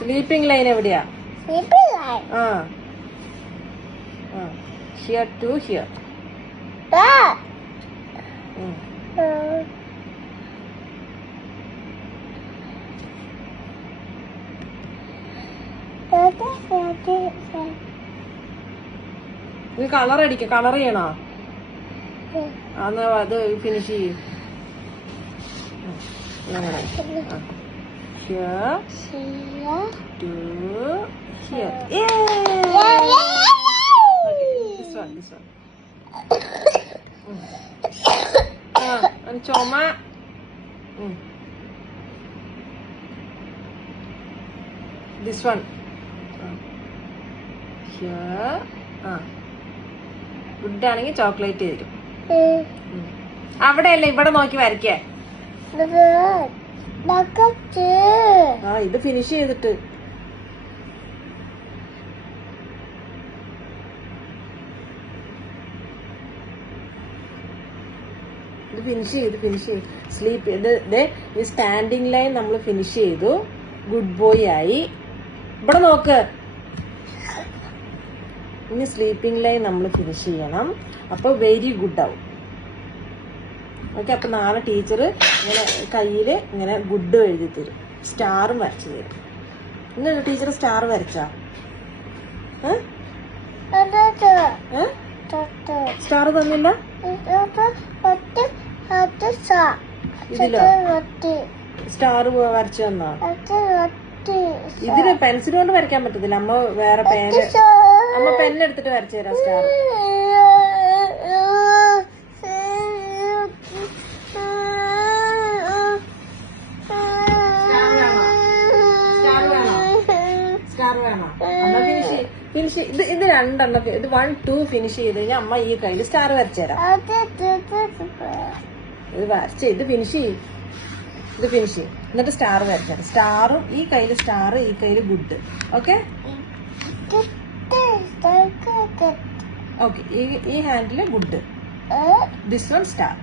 Sleeping line എവിടെയാ? Here to here. നീ colour അടിക്ക, കളർ ചെയ്യണോ? അത് ഫിനിഷ് ചെയ്യും. Here to here. Okay, this one. And choma. This one. Here. Good ആണെങ്കിൽ ചോക്ലേറ്റ് തരും. അവിടെയല്ല, ഇവിടെ നോക്കി വരയ്ക്കേ. ഇത് ഫിനിഷ് ചെയ്തിട്ട് ഫിനിഷ് ചെയ്ത് സ്ലീപ്പ്. ഈ സ്റ്റാൻഡിങ് ലൈൻ നമ്മൾ ഫിനിഷ് ചെയ്തു. ഗുഡ് ബോയ് ആയി. ഇവിടെ നോക്ക്. ഇനി സ്ലീപ്പിംഗ് ലൈൻ നമ്മൾ ഫിനിഷ് ചെയ്യണം. അപ്പൊ വെരി ഗുഡ് ആവും. ഓക്കെ. അപ്പൊ നാളെ ടീച്ചർ ഇങ്ങനെ കയ്യില് ഇങ്ങനെ ഗുഡ് എഴുതി തരും, സ്റ്റാറും വരച്ചു തരും. ഇന്നല്ല ടീച്ചർ സ്റ്റാർ വരച്ചാ? സ്റ്റാർ തന്നില്ല? ഇതിലോ സ്റ്റാർ വരച്ചു തന്നാ? ഇതില് പെൻസിൽ കൊണ്ട് വരയ്ക്കാൻ പറ്റത്തില്ല. അമ്മ വേറെ അമ്മ പെന്നെടുത്തിട്ട് വരച്ചു തരാം സ്റ്റാർ. ഫിനിഷ് ഇത് രണ്ടെണ്ണം, ഇത് 1 2 ഫിനിഷ് ചെയ്ത് കഴിഞ്ഞാൽ അമ്മ ഈ കയ്യില് സ്റ്റാർ വരച്ചുതരാം. ഇത് ഫിനിഷ് ചെയ്യും. എന്നിട്ട് സ്റ്റാർ വരച്ചുതരാം. സ്റ്റാറും ഈ കയ്യില് സ്റ്റാർ, ഈ കയ്യില് ഗുഡ്. ഓക്കെ. ഓക്കെ. ഈ handle good, this one star.